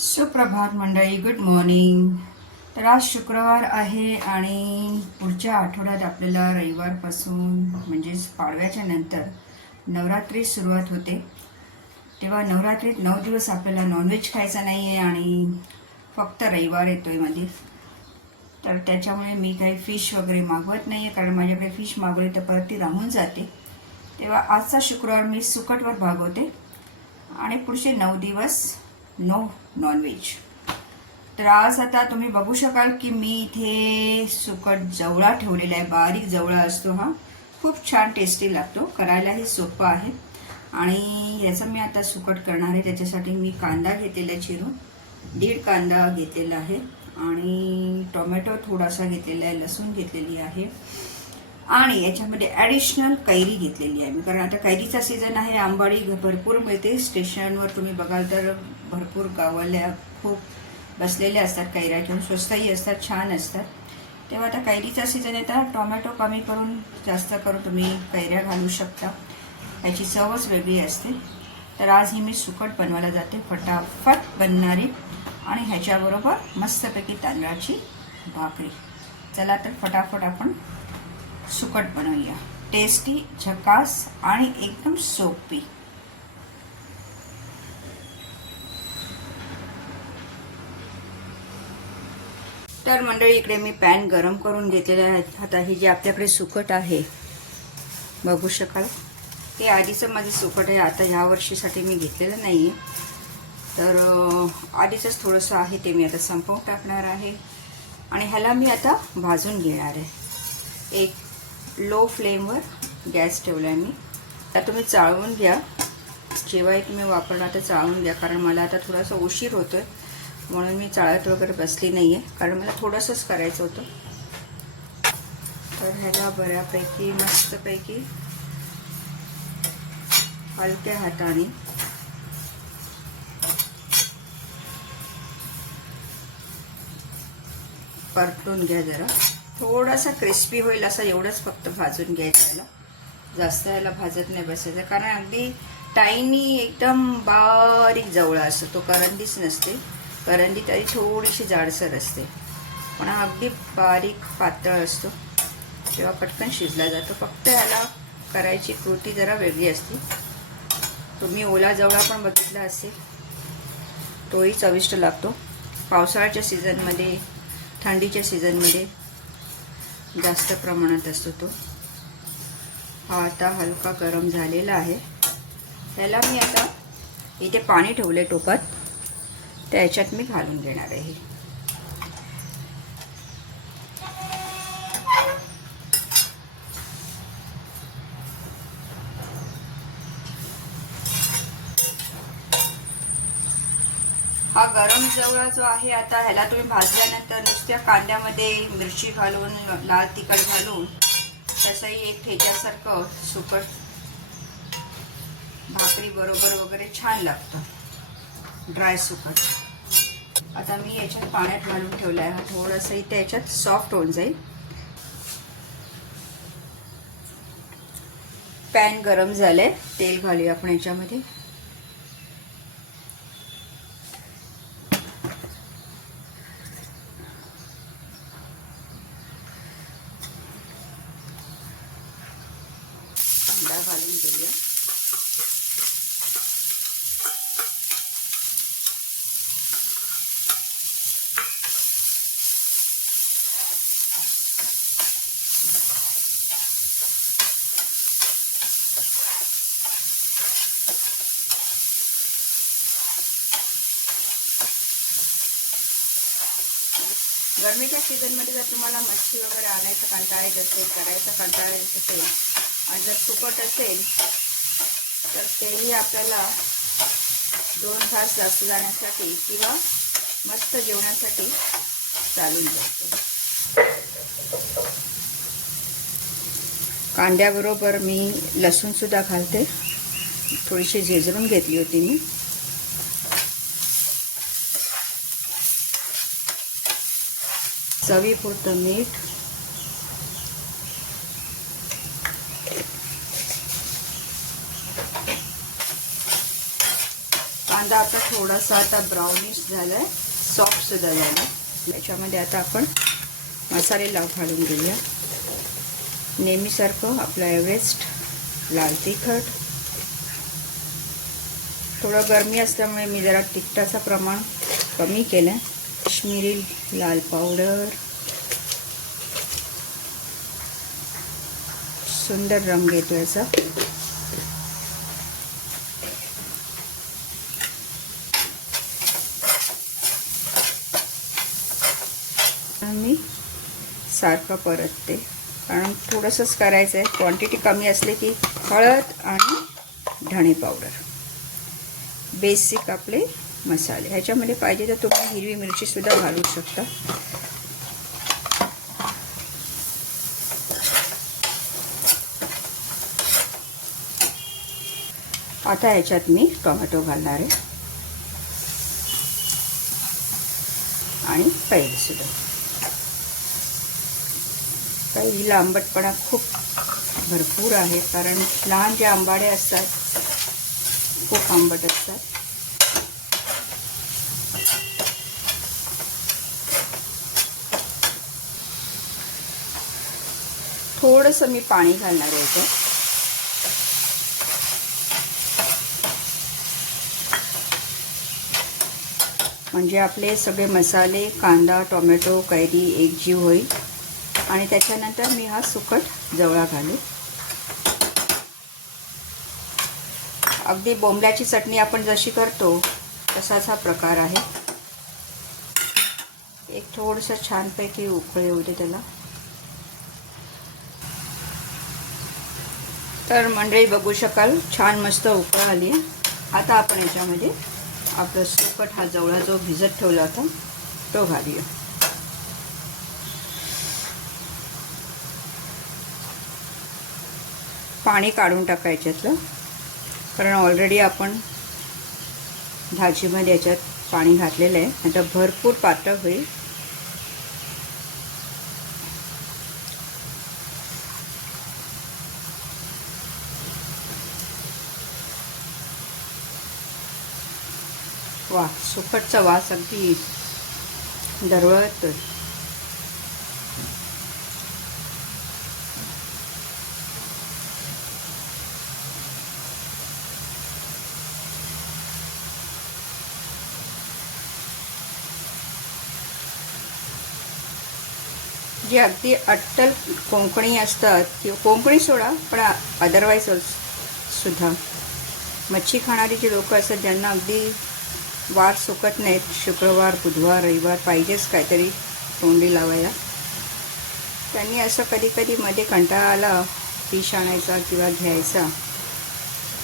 सुप्रभात मंडळी good morning तर आज शुक्रवार आहे आणि पुढच्या आठवड्यात आपल्याला रविवारपासून म्हणजेच पाडव्याच्या नंतर नवरात्री सुरुवात होते. तेव्हा नवरात्रीत नऊ दिवस आपल्याला नॉनव्हेज खायचं नाही आहे आणि फक्त रविवार येतो आहे मध्ये. तर त्याच्यामुळे मी काही फिश वगैरे मागवत नाही आहे कारण माझ्याकडे फिश मागवली तर परत ती राहून जाते. तेव्हा आजचा शुक्रवार मी सुकटवर भागवते. आणि पुढचे नऊ दिवस नो नॉनव्हेज तर आज आता तुम्ही बघू शकाल की मी इथे सुकट जवळा ठेवलेला आहे बारीक जवळा असतो हा. खूप छान टेस्टी लागतो करायलाही सोपं आहे. आणि याचं मी आता सुकट करणार आहे त्याच्यासाठी मी कांदा घेतलेला आहे चिरून. दीड कांदा घेतलेला आहे. आणि टोमॅटो थोडासा घेतलेला आहे लसूण घेतलेली आहे. आणि याच्यामध्ये ॲडिशनल कैरी घेतलेली आहे मी. कारण आता कैरीचा सीझन आहे आंबाडी भरपूर मिळते. स्टेशनवर तुम्ही बघाल तर भरपूर गावाल्या खूप बसलेल्या असतात कैऱ्या घेऊन स्वस्तही असतात छान असतात. तेव्हा आता कैरीचा सीझन येतात टोमॅटो कमी करून जास्त करून तुम्ही कैऱ्या घालू शकता. याची चवच वेगळी असते. तर आज ही मी सुकट बनवायला जाते फटाफट बनणारी आणि ह्याच्याबरोबर मस्तपैकी तांदळाची भाकरी. चला तर फटाफट आपण सुकट बनवूया. टेस्टी झकास आणि एकदम सोपी. तर मंडळी इकडे मी पॅन गरम करून घेतलेले आहेत. आता ही जी आपल्याकडे सुकट आहे बघू शकाल. हे आधीचं माझं सुकट आहे आता ह्या वर्षीसाठी मी घेतलेलं नाही आहे तर आधीचंच थोडंसं आहे ते मी आता संपवून टाकणार आहे. आणि ह्याला मी आता भाजून घेणार आहे. एक लो फ्लेमवर गॅस ठेवला आहे मी. आता तुम्ही चाळवून घ्या. जेव्हा मी वापरलं तर चाळून घ्या कारण मला आता थोडासा उशीर होतो आहे म्हणून मी चाळत वगैरे बसली नाही आहे कारण मला थोडंसंच करायचं होतं. तर ह्याला बऱ्यापैकी मस्तपैकी हलक्या हाताने परतून घ्या जरा. थोडासा क्रिस्पी होईल असं एवढंच फक्त भाजून घ्यायचं. याला जास्त याला भाजत नाही बसायचं. कारण अगदी टायनी एकदम बारीक जवळ असतो तो करंदीच नसते. करंदी तरी थोडीशी जाडसर असते. पण हा अगदी बारीक पातळ असतो. तेव्हा पटकन शिजला जातो. फक्त याला करायची कृती जरा वेगळी असते. तुम्ही ओला जवळा पण बघितला असेल. तोही चविष्ट लागतो. पावसाळ्याच्या सीझनमध्ये थंडीच्या सीझनमध्ये जास्त प्रमाणात असतो तो. हा आता हलका गरम झालेला आहे. त्याला मी आता इथे पाणी ठेवले टोपात. त्याच्यात मी घालून घेणार आहे. हा गरम जवळा जो आहे आता ह्याला तुम्ही भाजल्यानंतर नुसत्या कांद्यामध्ये मिरची घालून लाल तिखट घालून तसंही एक ठेच्यासारखं सुकट भाकरी बरोबर वगैरे छान लागतं. ड्राय सुकट. आता मी याच्यात पाण्यात घालून ठेवलं आहे हा थोडंसं इथे याच्यात सॉफ्ट होऊन जाईल. पॅन गरम झालं आहे तेल घालूया आपण याच्यामध्ये कांदा घालून घेऊया गरमीच्या सीझनमध्ये जर तुम्हाला मच्छी वगैरे आणायचं कंटाळा येत असेल करायचा कंटाळा येत असेल आणि जर सुकट असेल तर तेही आपल्याला दोन तास जास्त जाण्यासाठी किंवा मस्त जेवणासाठी चालून जातो कांद्याबरोबर मी लसूणसुद्धा घालते. थोडीशी झेजरून घेतली होती मी. चवीपुरतं मीठ. कांदा आता थोडासा आता ब्राउनिश झाला आहे सॉफ्टसुद्धा झाला याच्यामध्ये आता आपण मसाले लाव घालून घेऊया. नेहमीसारखं आपलं एव्हरेस्ट लाल तिखट. थोडं गरमी असल्यामुळे मी जरा तिखटाचं प्रमाण कमी केलं काश्मीरी लाल पावडर सुंदर रंग येतो याचा. मी सारखं परतते. कारण थोडंसंच करायचं आहे क्वांटिटी कमी असली की हळद आणि धणे पावडर. बेसिक आपले मसाले. ह्याच्यामध्ये पाहिजे तर तुम्ही हिरवी मिरचीसुद्धा घालू शकता. आता ह्याच्यात मी टोमॅटो घालणार आहे. आणि सुद्धा. काही हिला आंबटपणा खूप भरपूर आहे कारण लहान जे आंबाडे असतात खूप आंबट असतात. थोडंसं मी पाणी घालणार आहे याच्यात म्हणजे आपले सगळे मसाले कांदा टोमॅटो कैरी एकजीव होईल. आणि त्याच्यानंतर मी हा सुकट जवळा घालू. अगदी बोंबल्याची चटणी आपण जशी करतो तसाच हा प्रकार आहे. एक थोडंसं छानपैकी उकळे होते त्याला. तर मंडळी बघू शकाल. छान मस्त उकळा आली. आता आपण याच्यामध्ये आपलं सुकट हा जवळा जो भिजत ठेवला होता तो घालूया. पाणी काढून टाकायच्यातलं कारण ऑलरेडी आपण भाजीमध्ये याच्यात पाणी घातलेलं आहे. आता भरपूर पातळ होईल. वा सुखटचा वास अगदी दरवळतोय. जे अगदी अट्टल कोंकणी असतात किंवा कोंकणी सोडा पण अदरवाईज सुद्धा. मच्छी खाणारी जी लोक असतात ज्यांना अगदी वार सुकत नाहीत. शुक्रवार बुधवार रविवार पाहिजेच काहीतरी तोंडी लावायला. त्यांनी असं कधी कधी मध्ये कंटाळा आला फिश आणायचा किंवा घ्यायचा.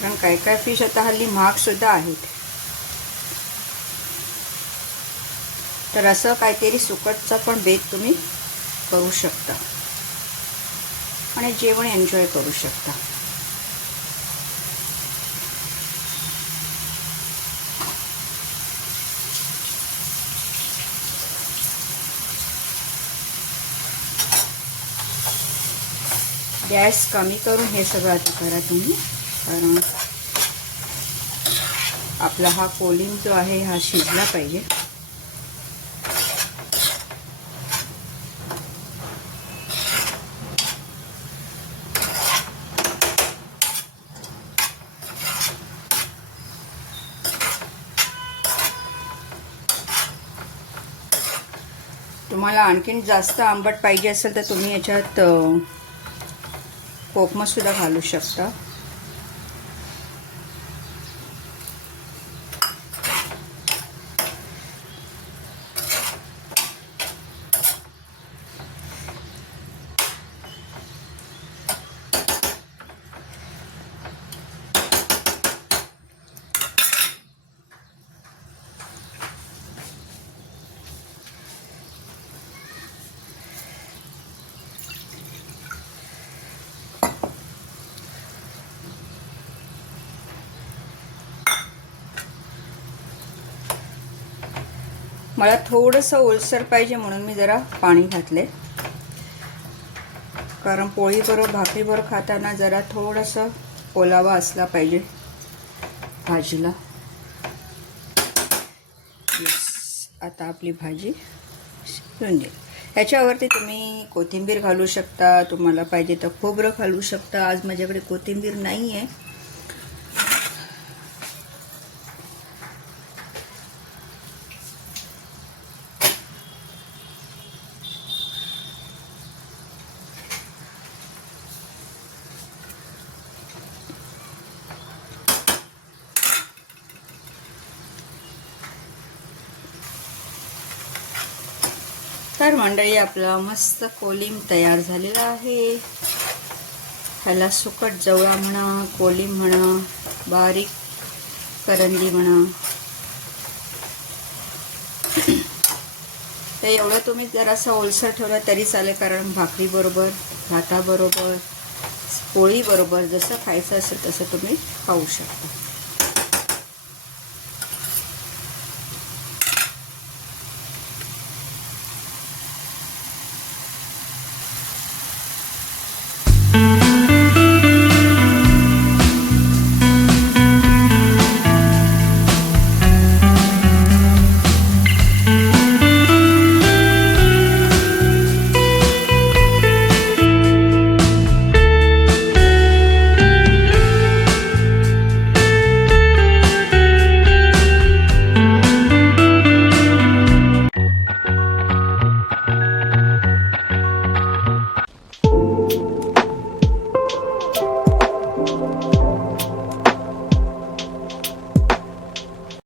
कारण काय काय फिश आता हल्ली महागसुद्धा आहेत. तर असं काहीतरी सुकटचा पण बेत तुम्ही करू शकता. आणि जेवण एन्जॉय करू शकता. गॅस कमी करून हे सगळं आता करा तुम्ही. कारण आपला हा कोलिंग जो आहे हा शिजला पाहिजे. तुम्हाला आणखीन जास्त आंबट पाहिजे असेल तर तुम्ही याच्यात कोकमसुद्धा घालू शकता. मला थोडंसं ओलसर पाहिजे म्हणून मी जरा पाणी घातले. कारण पोळीबरोबर भाकरीबरोबर खाताना जरा थोडंसं ओलावा असला पाहिजे भाजीला. आता आपली भाजी शिजून जाईल ह्याच्यावरती तुम्ही कोथिंबीर घालू शकता तुम्हाला पाहिजे तर खोबरं घालू शकता. आज माझ्याकडे कोथिंबीर नाही आहे तर मंडळी. आपला मस्त कोलिम तयार झालेला आहे. ह्याला सुकट जवळा म्हणा कोलिम म्हणा बारीक करंदी म्हणा. तर एवढं तुम्ही जरासा ओलसर ठेवलं तरी चालेल कारण भाकरीबरोबर भाताबरोबर पोळीबरोबर जसं खायचं असेल तसं तुम्ही खाऊ शकता.